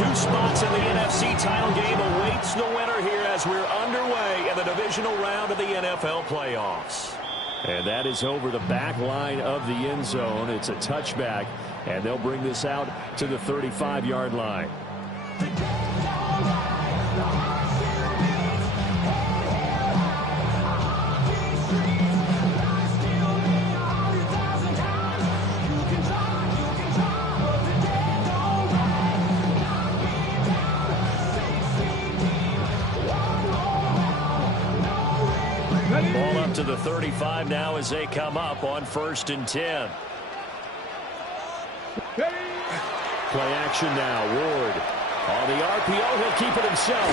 Two spots in the NFC title game awaits the winner here as we're underway in the divisional round of the NFL playoffs. And that is over the back line of the end zone. It's a touchback, and they'll bring this out to the 35-yard line. Ball up to the 35 now as they come up on 1st and 10. Play action now. Ward on the RPO. He'll keep it himself.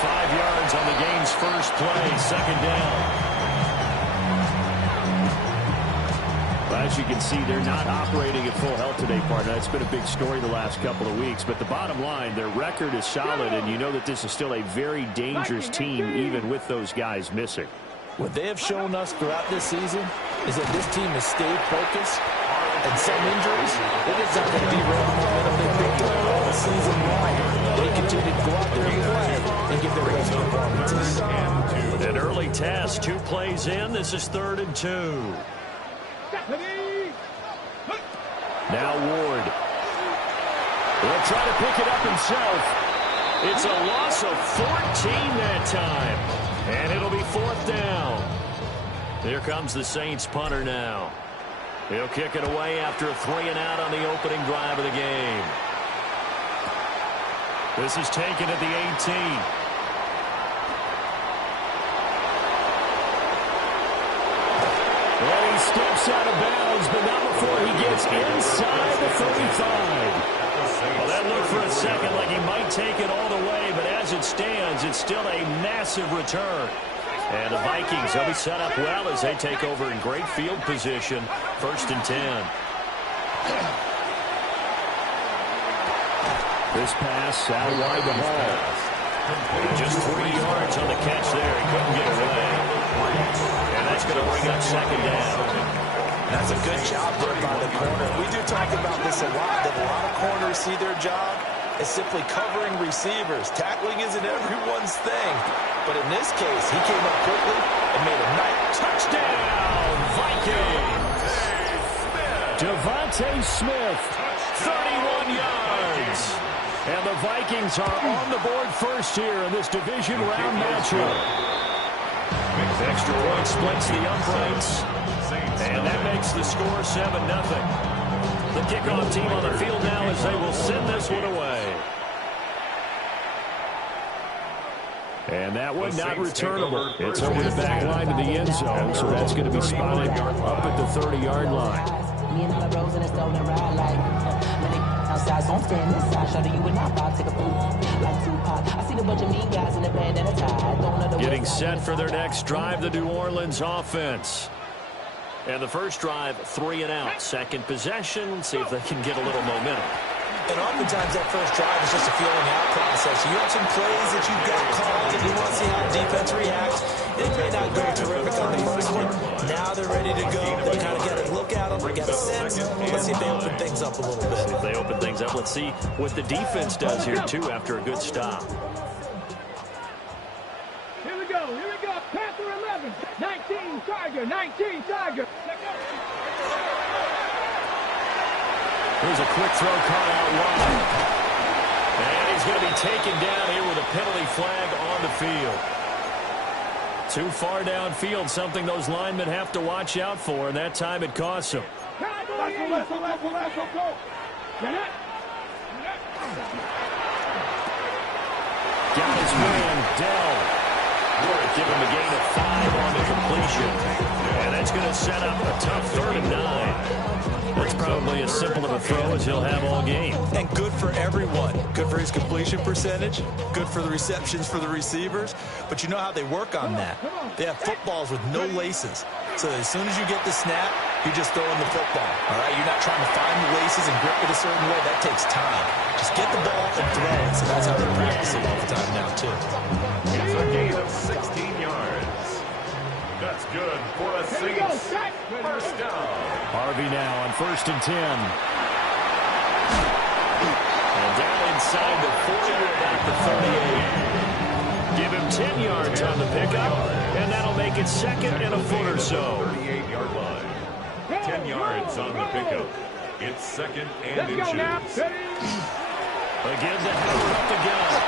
5 yards on the game's first play. 2nd down. Well, as you can see, they're not operating at full health today, partner. That's been a big story the last couple of weeks. But the bottom line, their record is solid, and you know that this is still a very dangerous team, even with those guys missing. What they have shown us throughout this season is that this team has stayed focused, and some injuries, it is not going to derail the momentum they picked up all the season long. They continue to go out there and play and give their best performances. An early test, 2 plays in. This is 3rd and 2. Now Ward. He'll try to pick it up himself. It's a loss of 14 that time. And it'll be 4th down. Here comes the Saints punter now. He'll kick it away after a 3-and-out on the opening drive of the game. This is taken at the 18. And he steps out of bounds, but not before he gets inside the 35. Well, that looked for a second like he might take it all the way, but as it stands, it's still a massive return. And the Vikings, they'll be set up well as they take over in great field position. 1st and 10. This pass out wide the ball. Just 3 yards on the catch there. He couldn't get away. And that's going to bring up 2nd down. That's a good job there by the corner. We do talk about this a lot, that a lot of corners see their job as simply covering receivers. Tackling isn't everyone's thing. But in this case, he came up quickly and made a nice touchdown, Vikings. Devontae Smith, 31 yards. And the Vikings are on the board first here in this division round matchup. Extra point splits the uprights. And that makes the score 7-0. The kickoff team on the field now as they will send this one away. And that one not returnable. It's over the back line of the end zone, so that's going to be spotted up at the 30-yard line. Getting set for their next drive, the New Orleans offense. And the first drive, 3-and-out. Second possession, see if they can get a little momentum. And oftentimes that first drive is just a feeling out process. You have some plays that you've got called and you want to see how the defense reacts. It may not go terrific on the first one. Now they're ready to go. They kind of got a look at them, got a sense. Let's see if they open things up a little bit. If they open things up, let's see what the defense does here, too, after a good stop. Here we go. Panther 11, 19 Tiger, 19 Tiger. Here's a quick throw caught out wide. And he's going to be taken down here with a penalty flag on the field. Too far downfield, something those linemen have to watch out for, and that time it costs them. Got his man, Dell. Give him a gain of 5 on the completion. And that's going to set up a tough 3rd and 9. That's probably as simple of a throw as he'll have all game. And good for everyone. Good for his completion percentage. Good for the receptions for the receivers. But you know how they work on that. They have footballs with no laces. So as soon as you get the snap, you're just throwing the football. All right? You're not trying to find the laces and grip it a certain way. That takes time. Just get the ball and throw it. So that's how they're practicing all the time now, too. It's a gain of 16 yards. That's good for a Saints first down. Harvey now on 1st and 10. And down inside pickup, and that'll make it second and a foot or so. 38-yard line. 10 yards on the pickup. It's second and inches. Again to Howard up the gun.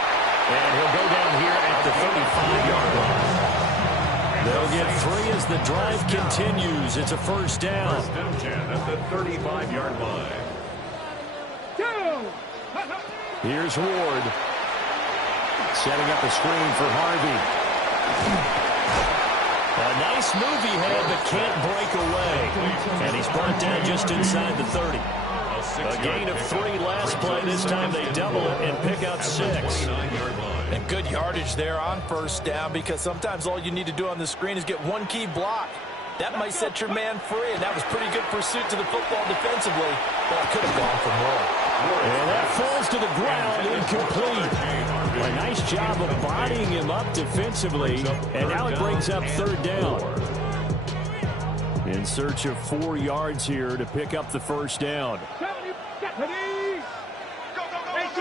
And he'll go down here at the 35-yard line. They'll get 3 as the drive continues. It's a first down. First and 10 at the 35-yard line. Here's Ward. Setting up a screen for Harvey. A nice move he had, but can't break away. And he's brought down just inside the 30. A gain of 3 last play. This time they double it and pick up 6. And good yardage there on first down, because sometimes all you need to do on the screen is get one key block. That might set your man free, and that was pretty good pursuit to the football defensively, but it could have gone for more. And that falls to the ground, incomplete. A nice job of bodying him up defensively, and now it brings up third down. In search of 4 yards here to pick up the first down. 18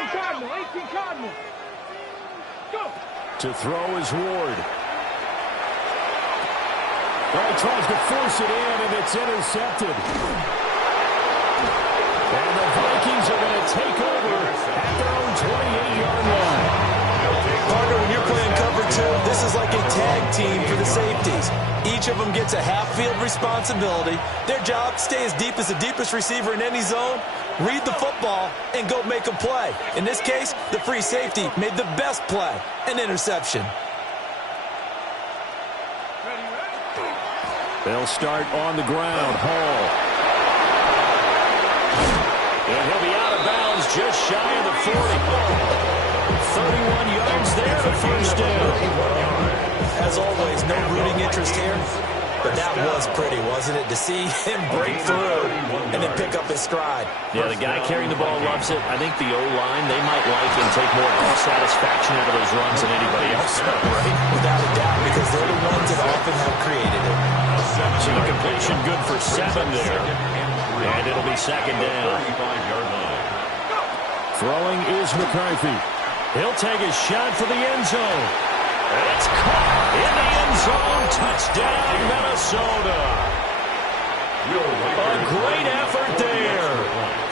Cardinal, 18 Cardinal. Go. To throw is Ward. Well, he tries to force it in, and it's intercepted. And the Vikings are going to take over at their own 28-yard line. Partner, when you're playing cover 2, this is like a tag team for the safeties. Each of them gets a half-field responsibility. Their job, stay as deep as the deepest receiver in any zone, read the football, and go make a play. In this case, the free safety made the best play, an interception. They'll start on the ground. Hall. And he'll be out of bounds just shy of the 40. 31 yards there, the first down. As always, no rooting interest here, but that was pretty, wasn't it? To see him break through and then pick up his stride. Yeah, the guy carrying the ball loves it. I think the O-line, they might like and take more satisfaction out of those runs than anybody else. Right? Without a doubt, because they're the ones that often have created it. So the completion good for 7 there. And it'll be second down. Throwing is McCarthy. He'll take a shot for the end zone. It's caught in the end zone. Touchdown, Minnesota. A great effort there.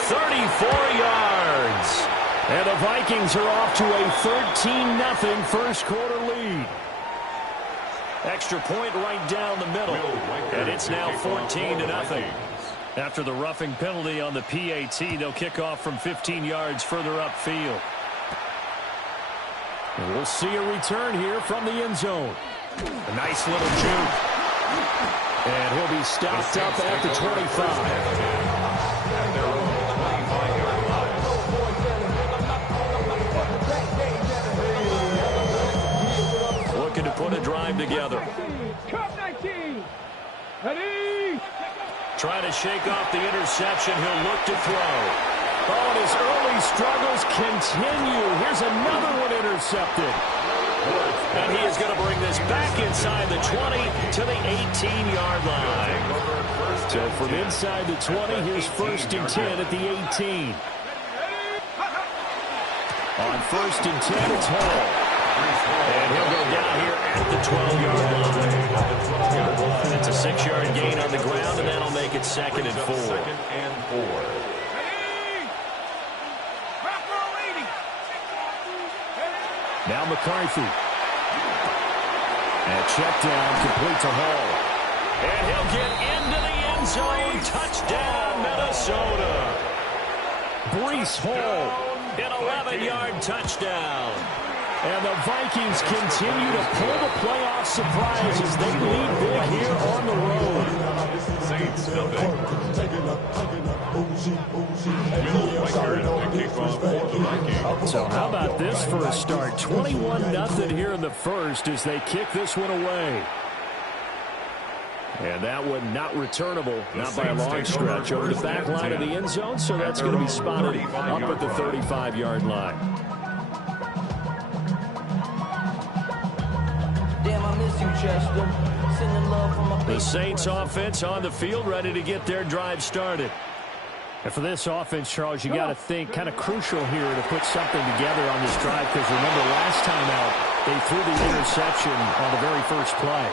34 yards. And the Vikings are off to a 13-0 first quarter lead. Extra point right down the middle. And it's now 14-0. After the roughing penalty on the PAT, they'll kick off from 15 yards further upfield. And we'll see a return here from the end zone. A nice little juke. And he'll be stopped up at the 25. Looking to put a drive together. Trying to shake off the interception. He'll look to throw. Oh, and his early struggles continue. Here's another one intercepted. And he is going to bring this back inside the 20 to the 18-yard line. So from inside the 20, here's first and 10 at the 18. On first and 10, it's Hall. And he'll go down here at the 12-yard line. It's a 6-yard gain on the ground, and that'll make it second and 4. Second and 4. Now McCarthy. And check down, complete to Hall. And he'll get into the end zone. Touchdown, Minnesota. Breece Hall, an 11-yard touchdown. And the Vikings continue to pull the playoff surprise as they lead big here on the road. Saints nothing. Will Weicker at the kickoff for the Vikings. So how about this for a start? 21-0 here in the first as they kick this one away. And that one not returnable, not by a long stretch, over the back line of the end zone, so that's going to be spotted up at the 35-yard line. Damn, I miss you, Chester. Sending love from my The Saints offense on the field, ready to get their drive started. And for this offense, Charles, you got to think kind of crucial here to put something together on this drive, because remember last time out, They threw the interception on the very first play.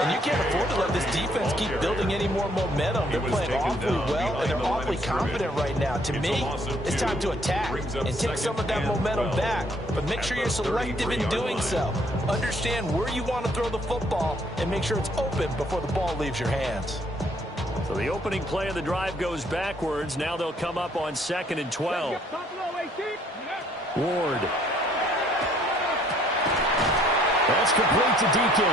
And you can't afford to let this defense keep building any more momentum. They're playing awfully well, and they're awfully confident right now. To me, it's time to attack and take some of that momentum back. But make sure you're selective in doing so. Understand where you want to throw the football and make sure it's open before the ball leaves your hands. So the opening play of the drive goes backwards. Now they'll come up on 2nd and 12. Ward. That's complete to DK.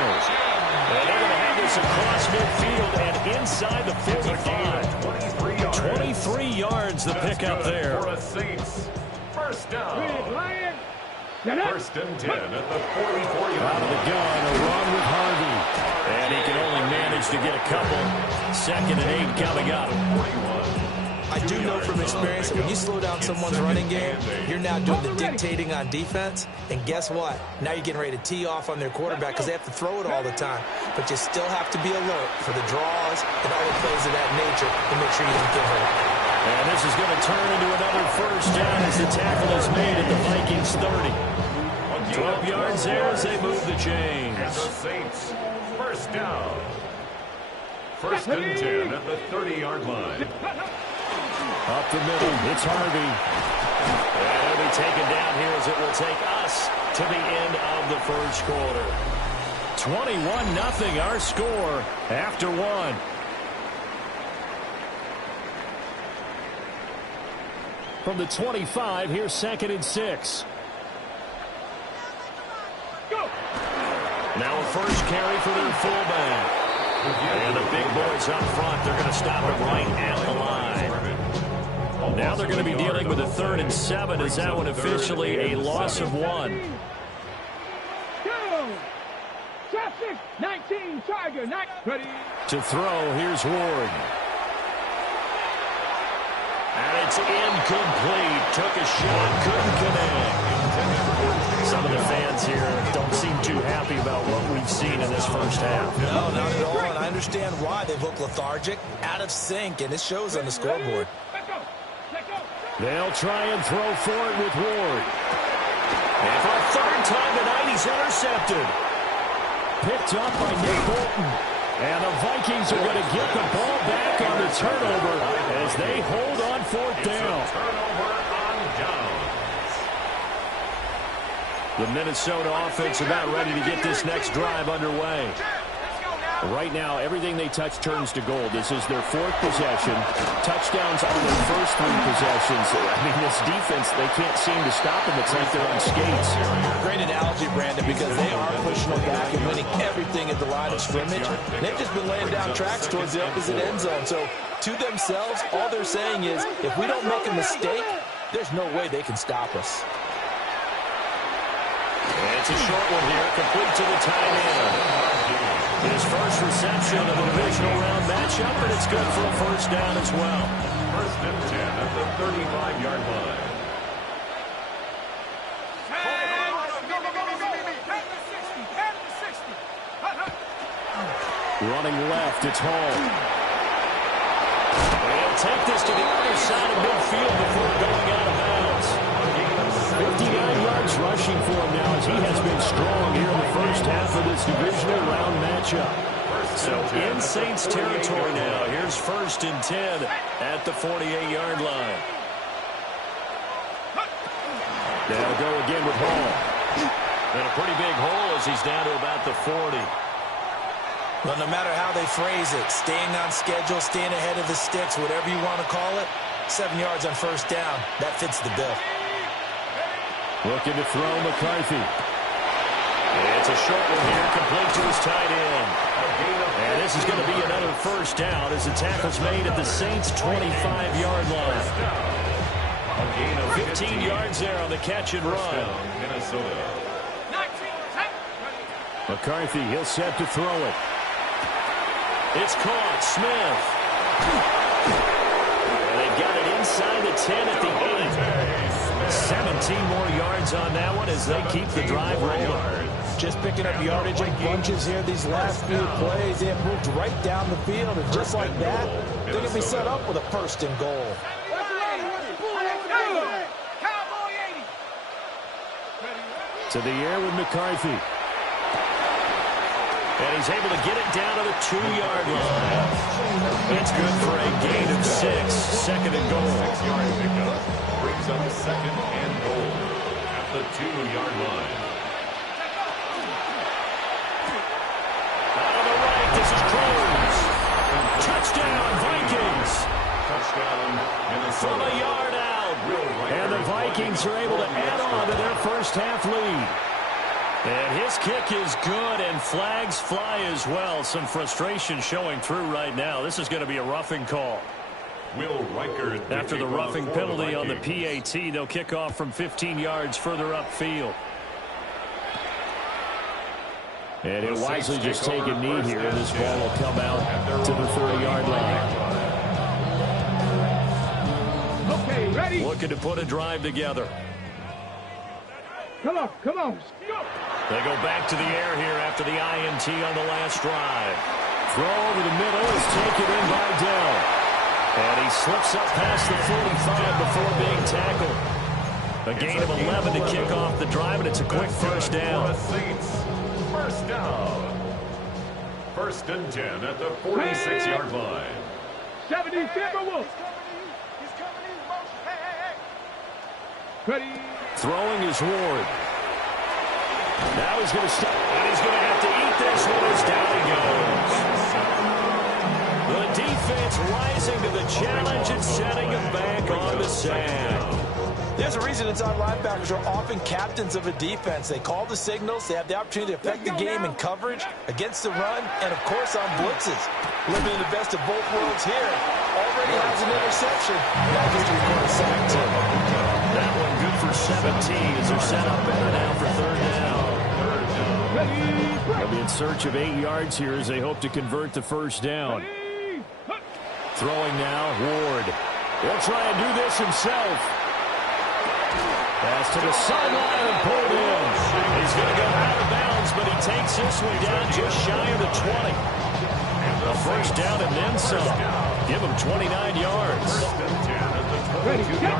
And they're going to have this across midfield and inside the 45. 23 yards the pickup there. First down. First and 10 at the 44-yard line. Out of the gun, a run with Harvey. And he can only manage to get a couple. 2nd and 8 coming up. I do know from experience that when you slow down someone's running game, you're now doing the dictating on defense. And guess what? Now you're getting ready to tee off on their quarterback because they have to throw it all the time. But you still have to be alert for the draws and other plays of that nature to make sure you don't get hurt. And this is going to turn into another first down as the tackle is made at the Vikings 30. 12 yards there as they move the chains. And the Saints, first down. First and 10 at the 30-yard line. Up the middle, it's Harvey. And he'll be taken down here as it will take us to the end of the first quarter. 21-0 our score after one. From the 25, here's 2nd and 6. Now a first carry for their fullback. And the big boys up front, they're going to stop it right at the line. Now they're going to be dealing with a 3rd and 7 as that one officially a loss of 1. 19 Charger, ready. To throw, here's Ward. And it's incomplete. Took a shot, couldn't connect. Some of the fans here don't seem too happy about what we've seen in this first half. No, not at all, and I understand why. They've looked lethargic, out of sync, and it shows on the scoreboard. They'll try and throw for it with Ward. And for a 3rd time tonight, he's intercepted. Picked up by Nick Bolton. And the Vikings are going to get the ball back on the turnover as they hold on 4th down. Turnover on downs. The Minnesota offense about ready to get this next drive underway. Right now, everything they touch turns to gold. This is their 4th possession. Touchdowns on their first 3 possessions. I mean, this defense, they can't seem to stop them. It's like they're on skates. Great analogy, Brandon, because they are pushing them back and winning everything at the line of scrimmage. They've just been laying down tracks towards the opposite end zone. So, to themselves, all they're saying is, if we don't make a mistake, there's no way they can stop us. And it's a short one here, complete to the tight end. His first reception of the divisional round matchup, and it's good for a first down as well. First and 10 at the 35-yard line. Running left, it's Hall. And he'll take this to the other side of midfield before going out of bounds. 59 yards rushing for him now as he has been strong here in the first half of this divisional round matchup. So in Saints territory now. Here's 1st and 10 at the 48-yard line. They'll go again with Hall. And a pretty big hole as he's down to about the 40. Well, no matter how they phrase it, staying on schedule, staying ahead of the sticks, whatever you want to call it, 7 yards on first down, that fits the bill. Looking to throw McCarthy. It's a short one here, complete to his tight end. And this is going to be another first down as the tackle's made at the Saints' 25-yard line. 15 yards there on the catch and run. Minnesota. McCarthy, he'll set to throw it. It's caught. Smith. And they've got it inside the 10 at the 8. 17 more yards on that one as they keep the drive rolling. Just picking up yardage in bunches here. These last few plays, they have moved right down the field. And just like that, they're going to be set up with a 1st and goal. To the air with McCarthy. And he's able to get it down to the 2-yard line. That's good for a gain of 6. Second and goal. 6-yard pickup brings up second and goal at the 2-yard line. Out of the right, this is Cruz. Touchdown, Vikings. Touchdown, Minnesota. From a yard out. And the Vikings are able to add on to their first half lead. And his kick is good, and flags fly as well. Some frustration showing through right now. This is going to be a roughing call. Will Riker After the roughing penalty on the PAT, they'll kick off from 15 yards further upfield. And he'll wisely just take a knee here, and this ball will come out to the 30-yard line. Okay, ready? Looking to put a drive together. Come on, come on. Go. They go back to the air here after the INT on the last drive. Throw over the middle is taken in by Dell. And he slips up past the 45 before being tackled. A gain of 11 to kick off the drive, and it's a quick first down. First down. First and 10 at the 46-yard line. 70 Timberwolves. Ready. Throwing is Ward. Now he's going to stop, and he's going to have to eat this one as down he goes. The defense rising to the challenge and setting him back on the sack. There's a reason inside linebackers are often captains of a defense. They call the signals. They have the opportunity to affect the game in coverage, against the run, and, of course, on blitzes. Living in the best of both worlds here. Already has an interception. That gets to record a sack, too. That one good for 17 as they're set up better now for third down. They'll be in search of 8 yards here as they hope to convert the first down. Throwing now, Ward. He'll try and do this himself. Pass to the sideline and pulled in. He's going to go out of bounds, but he takes this one down just shy of the 20. A first down and then some. Give him 29 yards. Ready, go.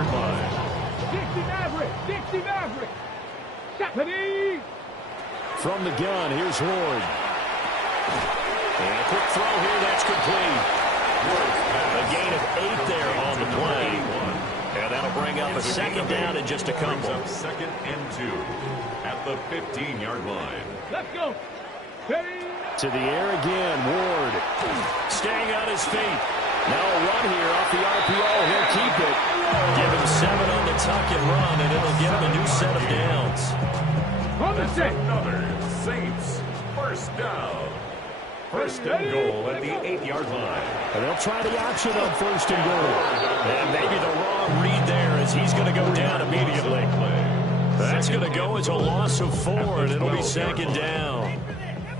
60 Maverick. Ready. From the gun, here's Ward. And a quick throw here, that's complete. A gain of 8 there on the play. And that'll bring up a second down in just a couple. Second and 2 at the 15-yard line. Let's go. Ready. To the air again, Ward. Staying on his feet. Now a run here off the RPO. He'll keep it. Give him 7 on the tuck and run, and it'll give him a new set of downs. On the set. Another Saints first down. First and goal at the 8-yard line. And they'll try the option on first and goal. And maybe the wrong read there as he's going to go down immediately. That's going to go as a loss of 4, and it'll be second down.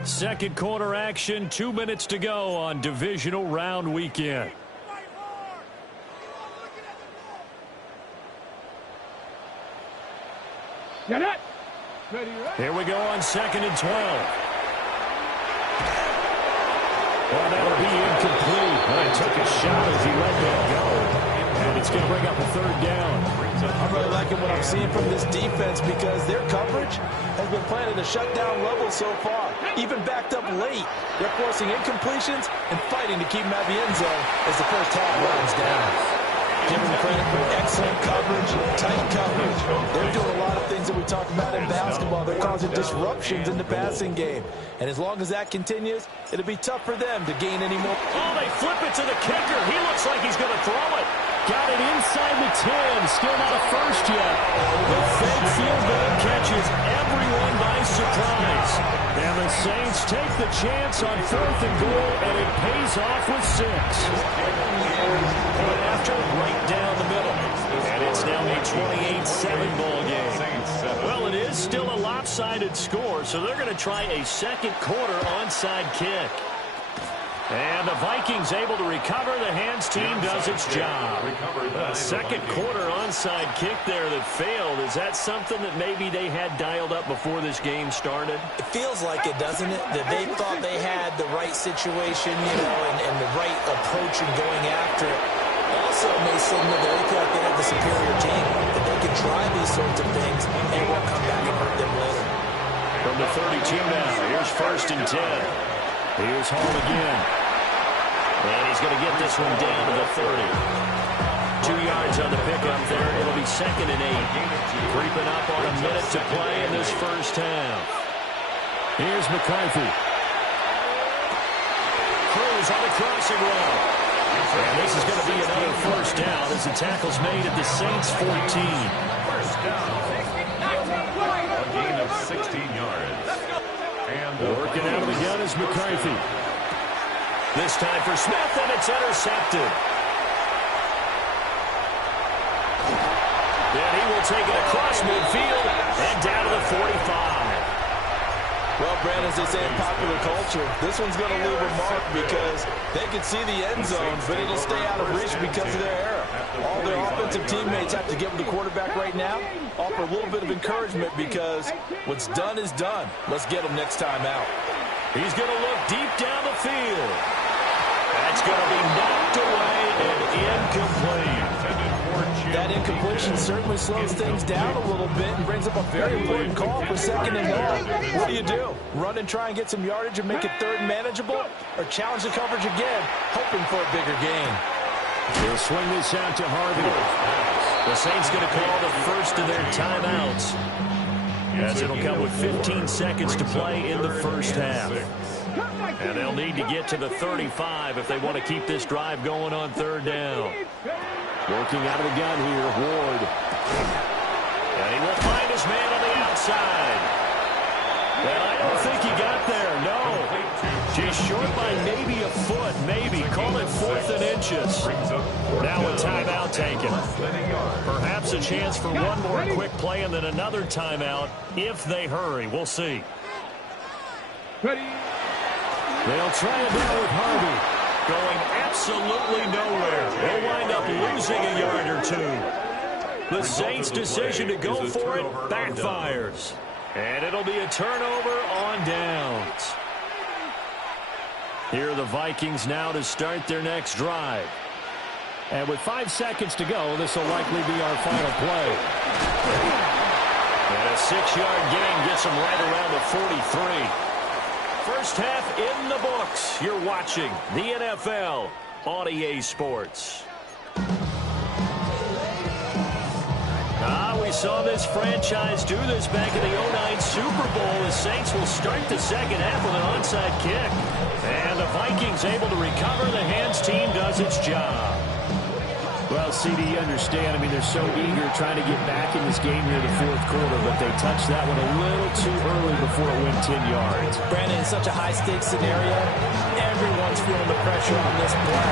Second quarter action, 2 minutes to go on divisional round weekend. Get it. Here we go on second and 12. Well, that'll be incomplete. Well, he took a shot as he let that go. And it's going to bring up a third down. I'm really liking what I'm seeing from this defense because their coverage has been playing at a shutdown level so far. Even backed up late, they're forcing incompletions and fighting to keep them out of the end zone as the first half winds down. Give them credit for excellent coverage, tight coverage. They're doing a lot of things that we talk about in basketball. They're causing disruptions in the passing game. And as long as that continues, it'll be tough for them to gain any more. Oh, they flip it to the kicker. He looks like he's going to throw it. Got it inside the 10. Still not a first yet. The fake field goal catches everyone by surprise. And the Saints take the chance on fourth and goal, and it pays off with 6. Point after, right down the middle. And it's now a 28-7 ball game. Well, it is still a lopsided score, so they're going to try a second quarter onside kick. And the Vikings able to recover. The hands team does its job. A second quarter onside kick there that failed. Is that something that maybe they had dialed up before this game started? It feels like it, doesn't it? That they thought they had the right situation, you know, and the right approach in going after it. Also may signal that they feel like they have the superior team, that they can try these sorts of things and it won't come back and hurt them later. from the 32 now. Here's 1st and 10. Here's Hall again. And he's going to get this one down to the 30. 2 yards on the pickup there. It'll be 2nd and 8. Creeping up on a minute to play in this first half. Here's McCarthy. Cruz on the crossing route. And this is going to be another 1st down as the tackle's made at the Saints 14. 1st down. A gain of 16 yards. And working out of the gun is McCarthy. This time for Smith, and it's intercepted. And he will take it across midfield and down to the 45. Well, Brad, as they say in popular culture, this one's going to leave a mark because they can see the end zone, but it'll stay out of reach because of their error. All their offensive teammates have to give the quarterback right now, offer a little bit of encouragement because what's done is done. Let's get him next time out. He's going to look deep down the field. That's going to be knocked away and incomplete. That incompletion certainly slows things down a little bit and brings up a very important call for 2nd and long. What do? Run and try and get some yardage and make it 3rd manageable? Or challenge the coverage again, hoping for a bigger gain? They'll swing this out to Harvey. The Saints going to call the first of their timeouts, as it'll come with 15 seconds to play in the first half. And they'll need to get to the 35 if they want to keep this drive going on 3rd down. Working out of the gun here, Ward. And he will find his man on the outside. Well, I don't think he got there, no. Just short by maybe a foot, maybe. Call it 4th and inches. Now a timeout taken. Perhaps a chance for one more quick play and then another timeout if they hurry. We'll see. Ready. They'll try it now with Harvey. Going absolutely nowhere. They'll wind up losing a yard or 2. The Saints' decision to go for it backfires. And it'll be a turnover on downs. Here are the Vikings now to start their next drive. And with 5 seconds to go, this will likely be our final play. And a 6-yard gain gets them right around the 43. First half in the books. You're watching the NFL on EA Sports. We saw this franchise do this back in the 09 Super Bowl. The Saints will start the second half with an onside kick. And the Vikings able to recover. The hands team does its job. Well, CD, you understand. I mean, they're so eager trying to get back in this game here in the 4th quarter, but they touched that one a little too early before it went 10 yards. Brandon, in such a high-stakes scenario, everyone's feeling the pressure on this play.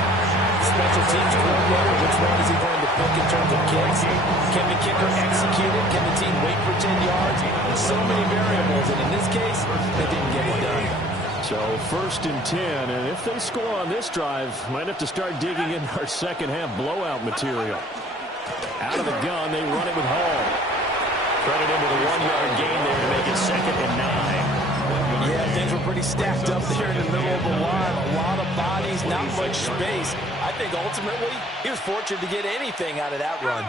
Special teams coordinator, which one is he going to pick in terms of kicks? Can the kicker execute it? Can the team wait for 10 yards? So many variables, and in this case, they didn't get it done. So 1st and 10, and if they score on this drive, might have to start digging in our second half blowout material. Out of the gun, they run it with Hall. Credit him with a 1-yard gain there to make it 2nd and 9. Yeah, things were pretty stacked up there in the middle of the line. A lot of bodies, not much space. I think ultimately he was fortunate to get anything out of that run.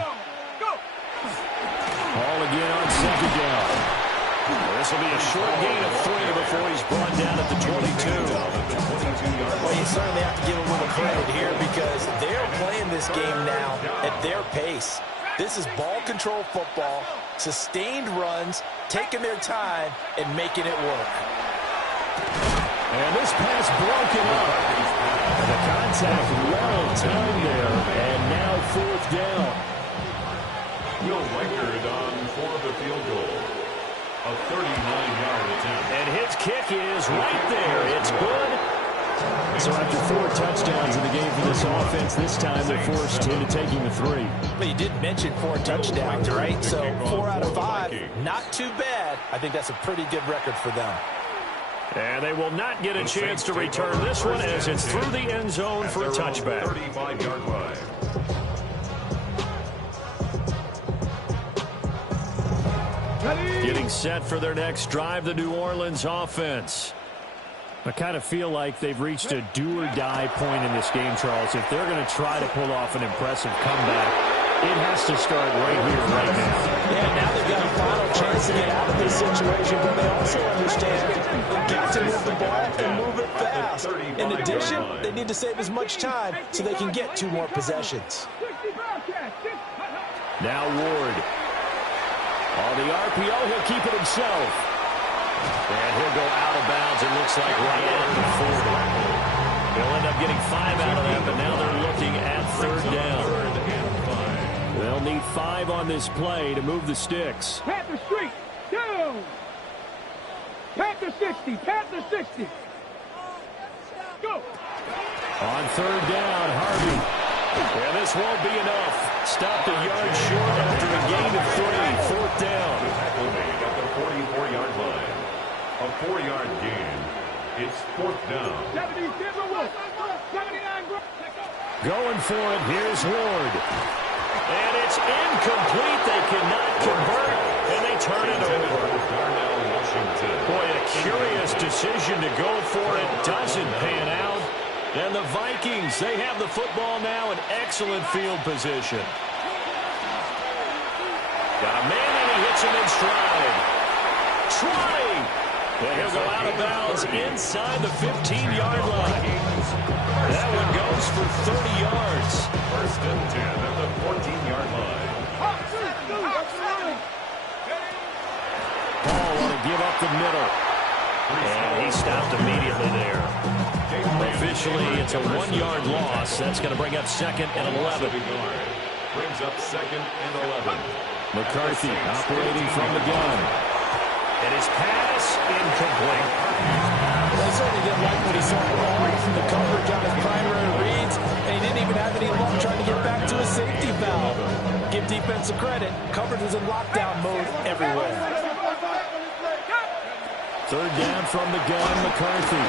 Hall again on 2nd down. This will be a short gain of 3 before he's brought down at the 22. Well, you certainly have to give him a little credit here because they're playing this game now at their pace. This is ball control football, sustained runs, taking their time, and making it work. And this pass broken up. And the contact well timed there, and now 4th down. Will Reichard on for the field goal. A 39-yard attempt. And his kick is right there. It's good. So after 4 touchdowns in the game for this offense, this time they're forced into taking the 3. But you did mention 4 touchdowns, right? So 4 out of 5, not too bad. I think that's a pretty good record for them. And they will not get a chance to return this one as it's through the end zone for a touchback. 35-yard line. Getting set for their next drive, the New Orleans offense. I kind of feel like they've reached a do-or-die point in this game, Charles. If they're going to try to pull off an impressive comeback, it has to start right here, right now. Yeah, now they've got a final chance to get out of this situation, but they also understand ball and move it fast. In addition, they need to save as much time so they can get 2 more possessions. Now Ward. On the RPO, he'll keep it himself. And he'll go out of bounds, it looks like, right at the 40. They'll end up getting 5 out of that, but now they're looking at 3rd down. They'll need 5 on this play to move the sticks. Panther Street, down. Panther 60, Panther 60. Go. On 3rd down, Harvey. And this won't be enough. Stopped a yard short after a gain of 3. 4th down. Tackle made at the 44-yard line. A 4-yard gain. It's 4th down. 70, Timberwolves. 79, Going for it. Here's Ward. And it's incomplete. They cannot convert, and they turn it over. Boy, a curious decision to go for it. Doesn't pan out. And the Vikings, they have the football now in excellent field position. Got a man, and he hits him in stride. Trotting. And he'll go out of bounds inside the 15-yard line. That one goes for 30 yards. 1st and 10 at the 14-yard line. Paul want to give up the middle. And he stopped immediately there. Officially, it's a 1-yard loss. That's going to bring up 2nd and 11. Brings up 2nd and 11. McCarthy operating from the gun. And his pass incomplete. They certainly didn't like what he saw from the coverage on his primary reads, and he didn't even have any luck trying to get back to his safety valve. Give defensive credit. Coverage was in lockdown mode everywhere. 3rd down from the gun, McCarthy.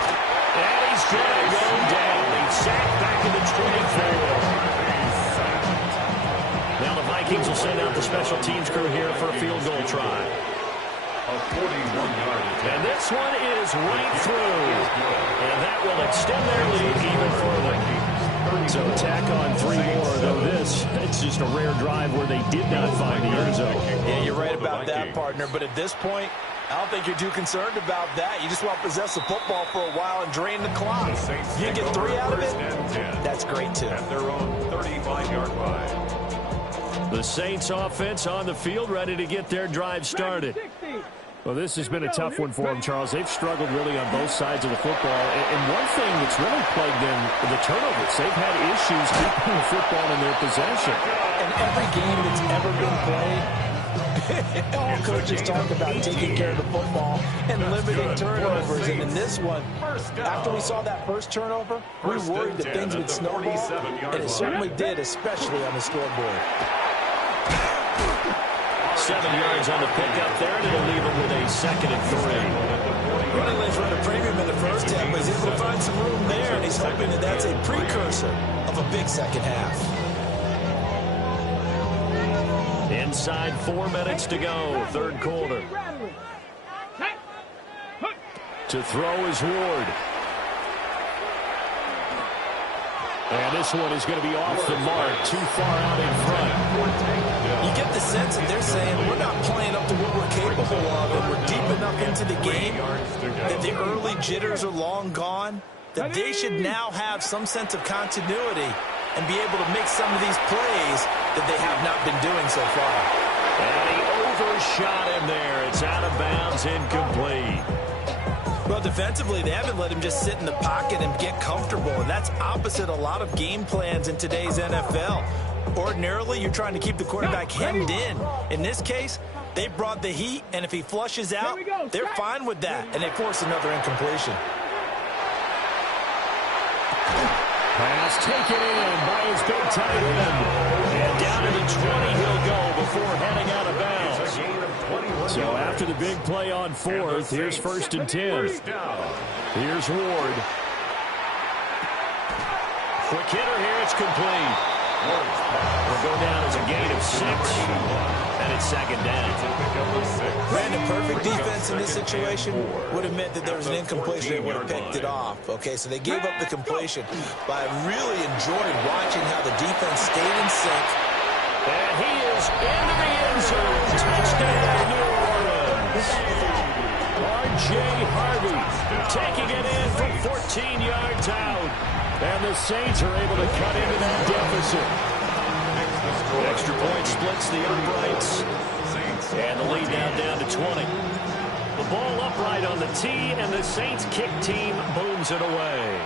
And he's trying to go down. He's sacked back in the 24. Now the Vikings will send out the special teams crew here for a field goal try. A 41-yard attempt. And this one is right through. And that will extend their lead even further. So tack on 3 more, though it's just a rare drive where they did not find the end zone. Yeah, you're right about that, partner. But at this point, I don't think you're too concerned about that. You just want to possess the football for a while and drain the clock. You get 3 out of it, that's great, too. At their own 35-yard line. The Saints offense on the field, ready to get their drive started. Well, this has been a tough one for them, Charles. They've struggled really on both sides of the football. And one thing that's really plagued them, the turnovers. They've had issues keeping the football in their possession. And every game that's ever been played, all coaches talk about taking care of the football and limiting turnovers. And in this one, after we saw that first turnover, we worried that things would snowball, and it certainly did, especially on the scoreboard. 7 yards on the pickup there, and it'll leave him with a 2nd and 3. Running lanes run a premium in the first half, but he's able to find some room there, and he's hoping that that's a precursor of a big second half. Inside 4 minutes to go, 3rd quarter. To throw is Ward. And this one is going to be off the mark, too far out in front. You get the sense that they're saying we're not playing up to what we're capable of, and we're deep enough into the game that the early jitters are long gone, that they should now have some sense of continuity and be able to make some of these plays that they have not been doing so far. And he overshot him there. It's out of bounds, incomplete. Well, defensively, they haven't let him just sit in the pocket and get comfortable, and that's opposite a lot of game plans in today's NFL. Ordinarily, you're trying to keep the quarterback hemmed in. In this case, they brought the heat, and if he flushes out, they're fine with that, and they force another incompletion. Pass taken in by his big tight end. And down to the 20 he'll go before heading out of bounds. So after the big play on 4th, here's 1st and 10. Here's Ward. Quick hitter here, it's complete. Will go down as a gain of 6. And it's 2nd down. Brandon, perfect defense in this situation would have meant that there was an incompletion. They would have picked it off. Okay, so they gave up the completion. But I really enjoyed watching how the defense stayed in sync. And he is into the end zone. Touchdown, New Orleans. R.J. Harvey taking it And the Saints are able to cut into that deficit. Extra point splits the uprights. And the lead now down to 20. The ball upright on the tee, and the Saints kick team booms it away.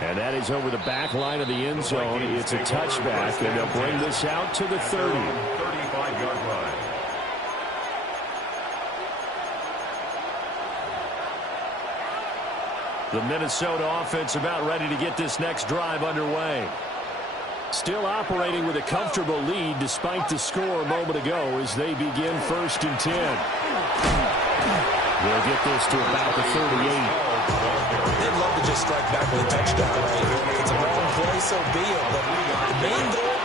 And that is over the back line of the end zone. It's a touchback, and they'll bring this out to the 30. 35-yard line. The Minnesota offense about ready to get this next drive underway. Still operating with a comfortable lead despite the score a moment ago as they begin 1st and 10. They'll get this to about the 38. They'd love to just strike back with a touchdown right here. If it's a wrong play, so be it. But the main goal,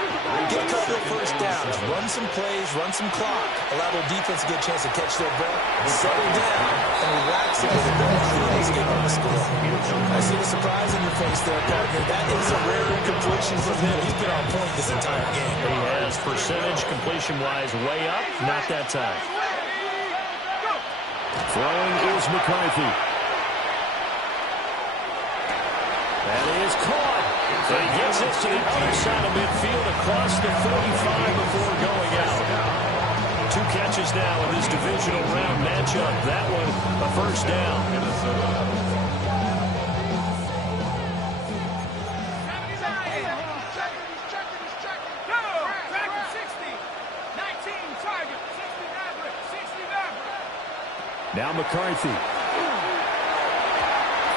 get a couple of first downs, run some plays, run some clock, allow their defense to get a chance to catch their breath, settle down, and relax a little bit before they get on the score. I see the surprise in your face there, partner. That is a rare incompletion from him. He's been on point this entire game. He has percentage completion-wise way up. Not that time. Throwing is McCarthy. That is caught. And he gets this to the other side of midfield across the 45 before going out. 2 catches now in this divisional round matchup. That one a first down. Now McCarthy.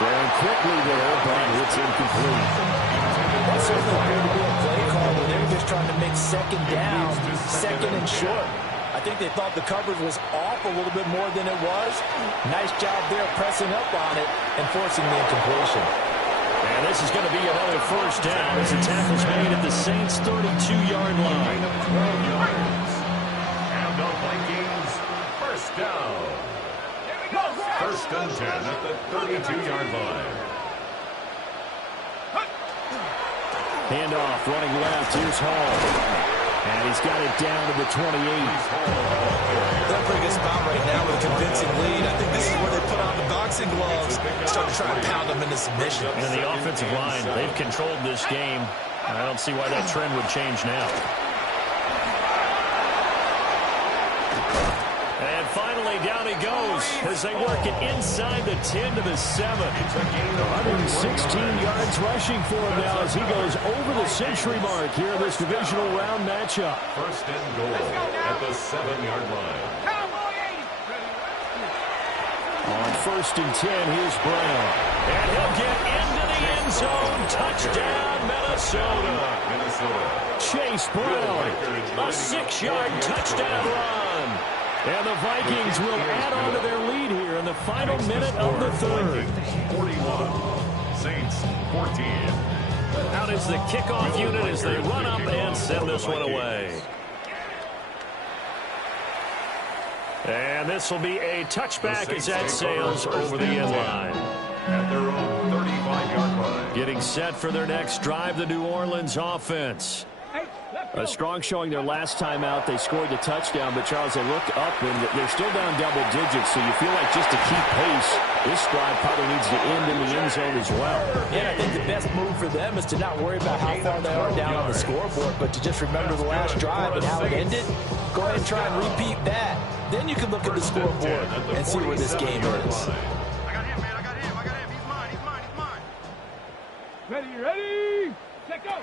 Throwing quickly there, but it's incomplete. That certainly appeared to be a play call where they were just trying to make second down, second and short. I think they thought the coverage was off a little bit more than it was. Nice job there pressing up on it and forcing the incompletion. And this is going to be another first down as the tackle's made at the Saints' 32-yard line. And the Vikings first down. 1st and 10 at the 32-yard line. Handoff, running left. Here's Hall. And he's got it down to the 28. They're in a pretty good spot right now with a convincing lead. I think this is where they put on the boxing gloves, start to try to pound them into submission. And the offensive line, they've controlled this game. I don't see why that trend would change now. And finally, down he goes as they work it inside the 10 to the 7. 116 yards rushing for him now as he goes over the century mark here in this divisional round matchup. 1st and goal at the 7-yard line. On 1st and 10, here's Brown. And he'll get into the end zone. Touchdown, Minnesota. Chase Brown, a 6-yard touchdown run. And the Vikings will add on to their lead here in the final minute of the 3rd. 41, Saints 14. Out is the kickoff unit as they run up and send this one away. And this will be a touchback as that sails over the end line. At their own 35-yard line. Getting set for their next drive, the New Orleans offense. A strong showing their last time out. They scored the touchdown, but, Charles, they look up, and they're still down double digits, so you feel like just to keep pace, this drive probably needs to end in the end zone as well. Yeah, I think the best move for them is to not worry about how far they are down on the scoreboard, but to just remember the last drive and how it ended. Go ahead and try and repeat that. Then you can look at the scoreboard and see where this game is. I got him, man. I got him. He's mine. Ready? Let go.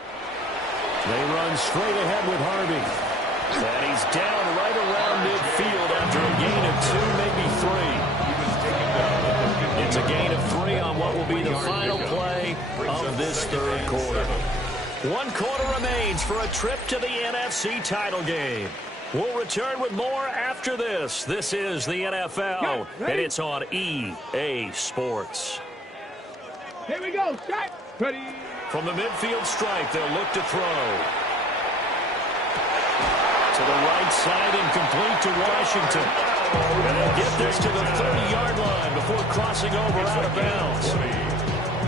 They run straight ahead with Harvey. And he's down right around midfield after a gain of 2, maybe 3. It's a gain of 3 on what will be the final play of this 3rd quarter. 1 quarter remains for a trip to the NFC title game. We'll return with more after this. This is the NFL, and it's on EA Sports. Here we go. Start. Ready. From the midfield stripe, they'll look to throw. To the right side and complete to Washington. And they'll get this to the 30-yard line before crossing over out of bounds.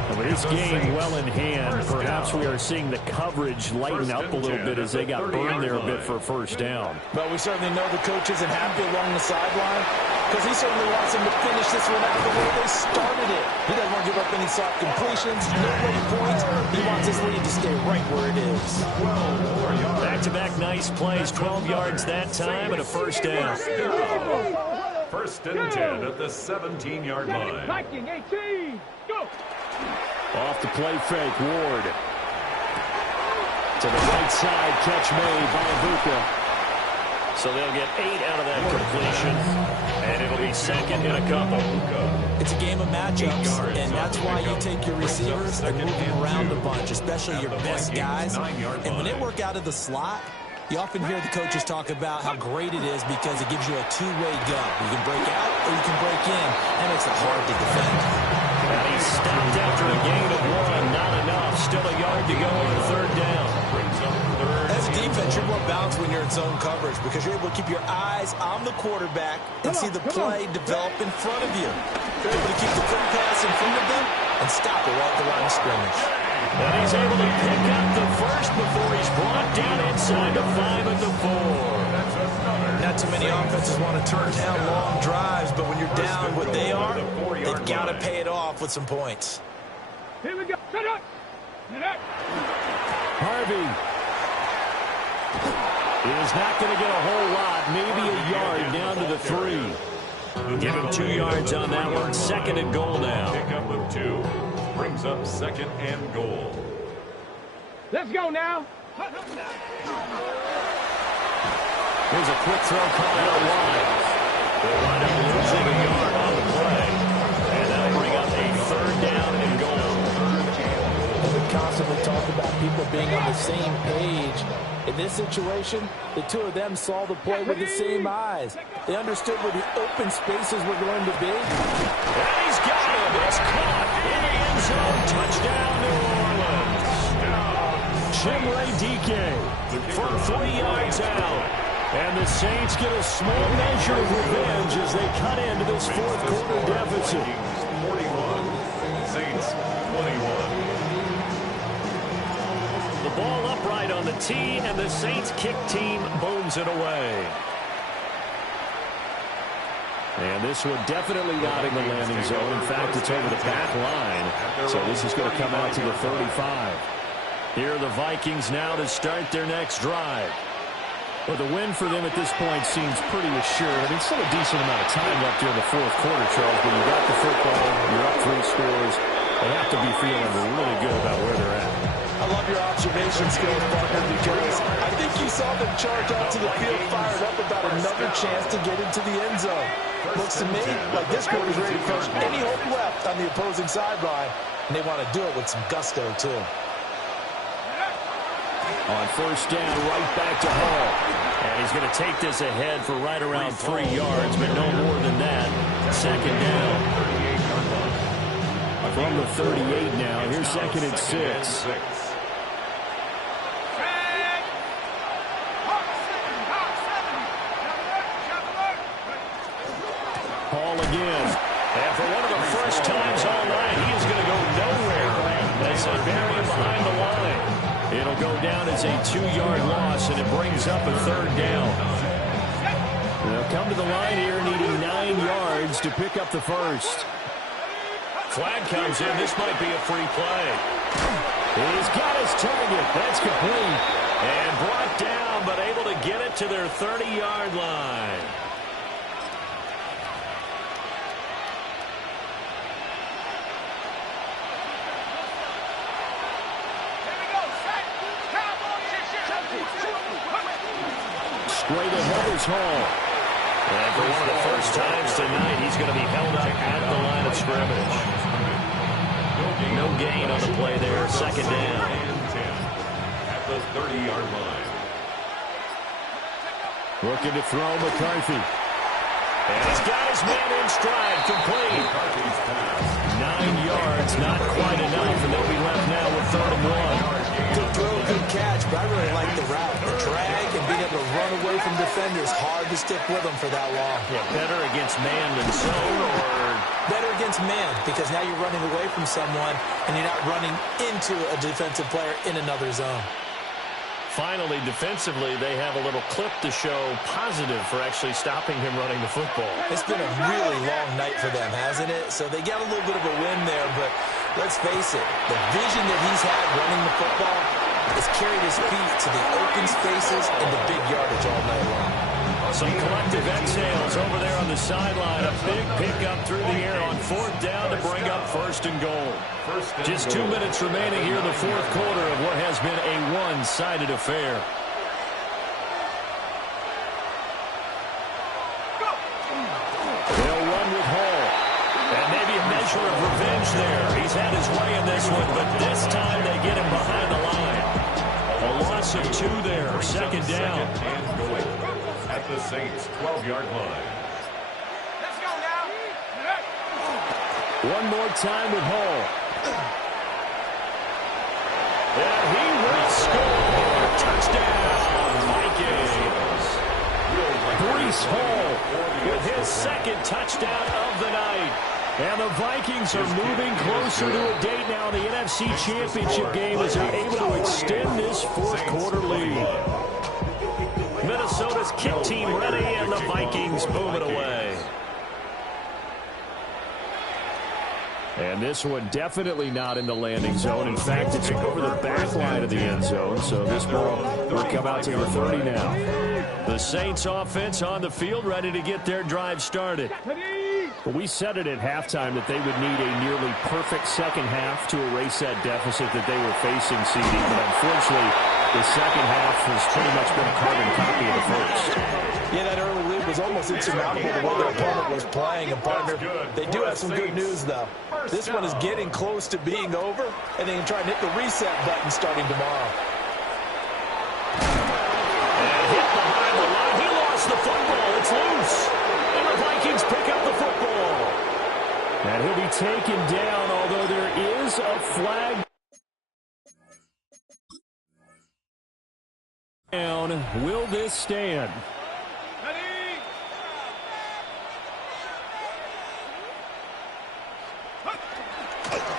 And with this game well in hand, perhaps we are seeing the coverage lighten up a little bit as they got burned there a bit for a first down. But we certainly know the coach isn't happy along the sideline because he certainly wants them to finish this one out the way they started it. He doesn't want to give up any soft completions, no late points. He wants this lead to stay right where it is. Back-to-back nice plays, 12 yards that time and a first down. First and 10 at the 17-yard line. Viking 18. Go. Off the play fake, Ward. To the right side, catch made by Ibuka. So they'll get 8 out of that completion, and it'll be second in a couple. It's a game of matchups, and that's why you take your receivers and move them around a bunch, especially your best guys. And when they work out of the slot, you often hear the coaches talk about how great it is because it gives you a two-way go. You can break out or you can break in. That makes it hard to defend. And he stopped after a gain of 1. Not enough. Still a yard to go on third down. As a defense, you're more balanced when you're in zone coverage because you're able to keep your eyes on the quarterback and see the play develop in front of you. You're able to keep the quick pass in front of them and stop it right at the line of scrimmage. And he's able to pick up the first before he's brought down inside the 5 at the 4. Not too many offenses want to turn down long drives, but when you're down what they are, they've got to pay it off with some points. Here we go. Shut up. Harvey is not going to get a whole lot, maybe a yard down to the 3. Give him 2 yards on that one. Second and goal now. Pickup of 2 brings up second and goal. Let's go now. Here's a quick throw call out wide. They'll wind up losing a yard on the play. And that'll bring up a third down and goal. We constantly talk about people being on the same page. In this situation, the two of them saw the play with the same eyes. They understood where the open spaces were going to be. And he's got him. It's caught in the end zone. Touchdown, New Orleans. Chimray DK for 3 yards out. And the Saints get a small measure of revenge as they cut into this fourth quarter deficit. 41, Saints 21. The ball upright on the tee, and the Saints kick team booms it away. And this one definitely not in the landing zone. In fact, it's over the back line. So this is going to come out to the 35. Here are the Vikings now to start their next drive. Well, the win for them at this point seems pretty assured. I mean, still a decent amount of time left here in the fourth quarter, Charles, but you got the football, you're up 3 scores. They have to be feeling really good about where they're at. I love your observation skills, partner, because I think you saw them charge out to the field fired up about another chance to get into the end zone. Looks to me like this quarter's ready to crush any hope left on the opposing sideline, and they want to do it with some gusto, too. On first down, right back to Hall. And he's going to take this ahead for right around 3 yards, but no more than that. Second down. From the 38 now, here's second and 6. Hall again. And for one of the first times all night, he is going to go nowhere as they bury him behind the line. It'll go down as a 2-yard loss, and it brings up a third down. They'll come to the line here needing 9 yards to pick up the first. Flag comes in. This might be a free play. He's got his target. That's complete. And brought down, but able to get it to their 30-yard line. Straight ahead is Hall. And for one of the first times tonight, he's going to be held up at the line of scrimmage. No gain on the play there. Second down. At the 30-yard line. Looking to throw McCarthy. And he's got his man in stride. Complete. 9 yards, not quite enough, and they'll be left now with 3rd and 1. Good throw, good catch, but I really like the route. The drag and being able to run away from defenders. defenders hard to stick with them for that long. Yeah, better against man than zone, or better against man, because now you're running away from someone and you're not running into a defensive player in another zone. Finally, defensively, they have a little clip to show positive for actually stopping him running the football. It's been a really long night for them, hasn't it? So they got a little bit of a win there, but let's face it, the vision that he's had running the football has carried his feet to the open spaces and the big yardage all night long. Some collective exhales over there on the sideline. A big pickup through the air on 4th down to bring up 1st and goal. Just 2 minutes remaining here in the 4th quarter of what has been a one-sided affair. They'll run with Hall. And maybe a measure of revenge there. He's had his way in this one, but this time they get him behind the line. A loss of 2 there. 2nd down. At the Saints' 12-yard line. Let's go now. One more time with Hall. And he will score. Touchdown, Vikings. Breece Hall with his 2nd touchdown of the night. And the Vikings are moving closer to a date now in the NFC Championship game as they're able to extend this 4th quarter lead. Minnesota's kick team ready, and the Vikings move it away. And this one definitely not in the landing zone. In fact, it's over the back line of the end zone, so this ball will come out to the 30 now. The Saints offense on the field, ready to get their drive started. But we said it at halftime that they would need a nearly perfect second half to erase that deficit that they were facing, CD. But unfortunately, the second half has pretty much been a carbon copy of the first. Yeah, that early lead was almost insurmountable the way their opponent was playing. And, partner, they do have some good news, though. This one is getting close to being over, and they can try and hit the reset button starting tomorrow. And hit behind the line. He lost the football. It's loose. And the Vikings pick up the football. And he'll be taken down, although there is a flag. Down. Will this stand?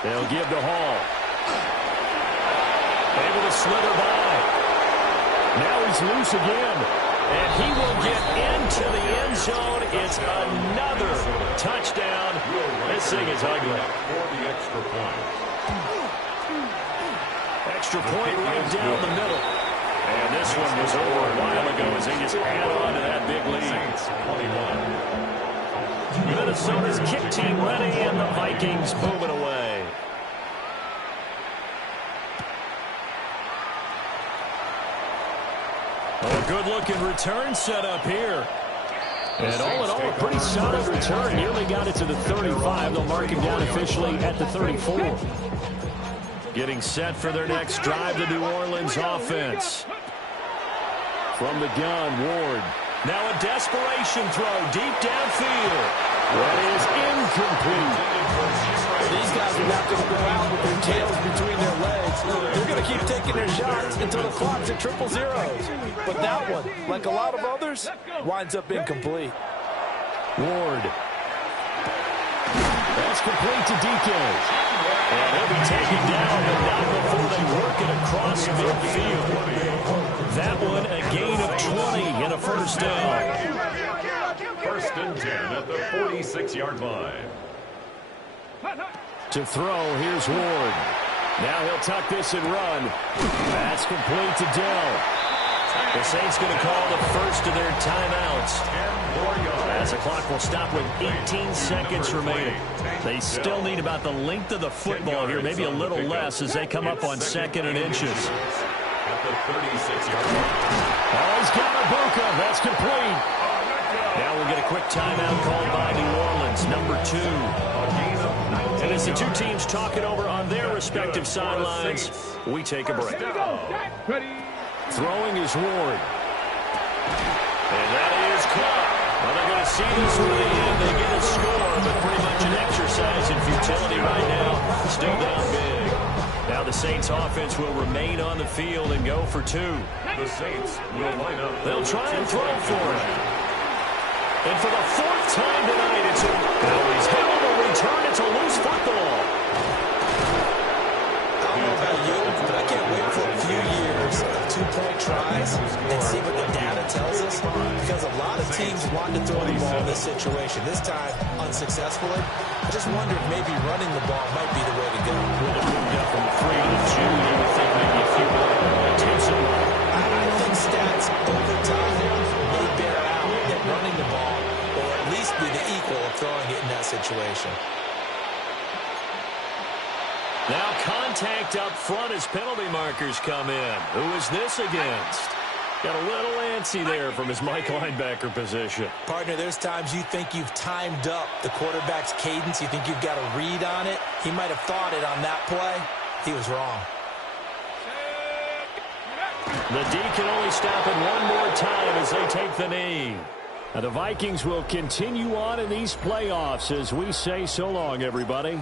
They'll give to Hall. Able to slither by. Now he's loose again. And he will get into the end zone. It's another touchdown. This thing is ugly. For the extra point. Extra point right down the middle. And this one was over a while ago as they just add on to that big lead. Saints 21. Minnesota's kick team ready, and the Vikings move it away. A good-looking return set up here. And all in all, a pretty solid return. Nearly got it to the 35. They'll mark him down officially at the 34. Getting set for their next drive, the New Orleans offense. From the gun, Ward. Now a desperation throw deep downfield. That is incomplete. These guys are not going to go out with their tails between their legs. They're going to keep taking their shots until the clock's at 0-0. But that one, like a lot of others, winds up incomplete. Ward. That's complete to DK. And he'll be taken down, but not before they work it across midfield. That one a gain of 20 and a first down. 1st and 10 at the 46-yard line. To throw, here's Ward. Now he'll tuck this and run. That's complete to Dell. The Saints going to call the first of their timeouts. As the clock will stop with 18 seconds remaining. They still need about the length of the football here, maybe a little less as they come up on 2nd and inches. At the 36-yard line. Oh, he's got Ibuka. That's complete. Now we'll get a quick timeout called by New Orleans, number 2. And as the two teams talk it over on their respective sidelines, we take a break. Throwing is Ward. And that is caught. Well, they're going to see this to the end. They get a score, but pretty much an exercise in futility right now. Still down big. Now the Saints offense will remain on the field and go for 2. The Saints will line up. They'll try and throw for it. And for the 4th time tonight, it's he's held a return. It's a loose football. I don't know about you, but I can't wait for a few years of 2-point tries and see what the data tells us, because a lot of teams want to throw the ball in this situation. This time, unsuccessfully. I just wonder if maybe running the ball might be the way to go. Well, it moved up from 3 to 2. You would think maybe a few more attempts. I think stats over time may bear out that running the ball will at least be the equal of throwing it in that situation. Now contact up front as penalty markers come in. Who is this against? Got a little antsy there from his Mike linebacker position. Partner, there's times you think you've timed up the quarterback's cadence. You think you've got a read on it. He might have thought it on that play. He was wrong. The D can only stop it one more time as they take the knee. Now the Vikings will continue on in these playoffs as we say so long, everybody.